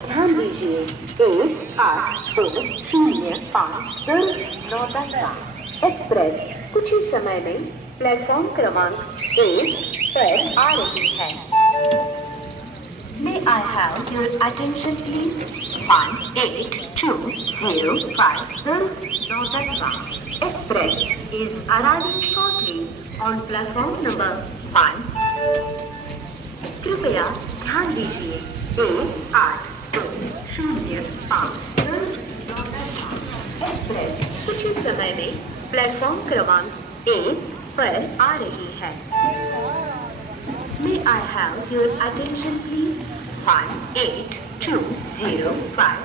ध्यान दीजिए 18205 एक्सप्रेस कुछ ही समय में प्लेटफॉर्म क्रमांक 1 पर आ रही है। May I have your attention please? 18205 Nautanwa Express is arriving shortly on platform number 5. कृपया ध्यान दीजिए 18205 एक्सप्रेस कुछ ही समय में प्लेटफॉर्म क्रमांक 1 पर आ रही है। May I have your attention please? 18205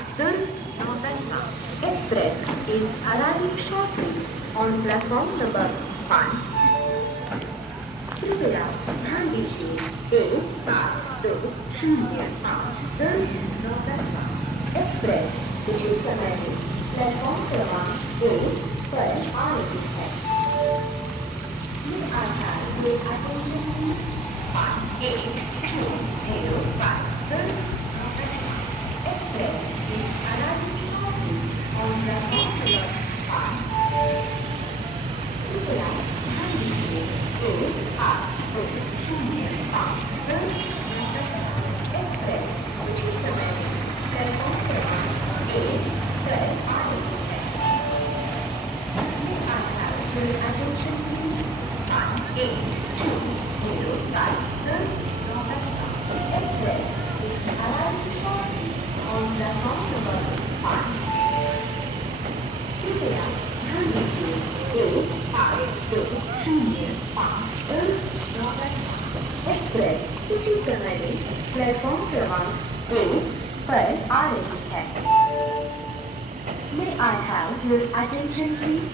Nautanwa Express is arriving shortly on platform number 5. कृपया ध्यान दीजिए 18205 एक्सप्रेस कुछ ही समय में प्लेटफॉर्म क्रमांक 1 पर आ रही है। May I have your attention please? 18205 express is arriving shortly on platform number 5. कृपया ध्यान दीजिए 18205 एक्सप्रेस कुछ ही समय में प्लेटफॉर्म क्रमांक 1 पर आ रही है। May I have your attention please? 18205 express is arriving shortly on platform number 5. कृपया ध्यान दीजिए 18205 एक्सप्रेस कुछ ही समय में प्लेटफॉर्म क्रमांक 1 पर आ रही है। May I have your attention please?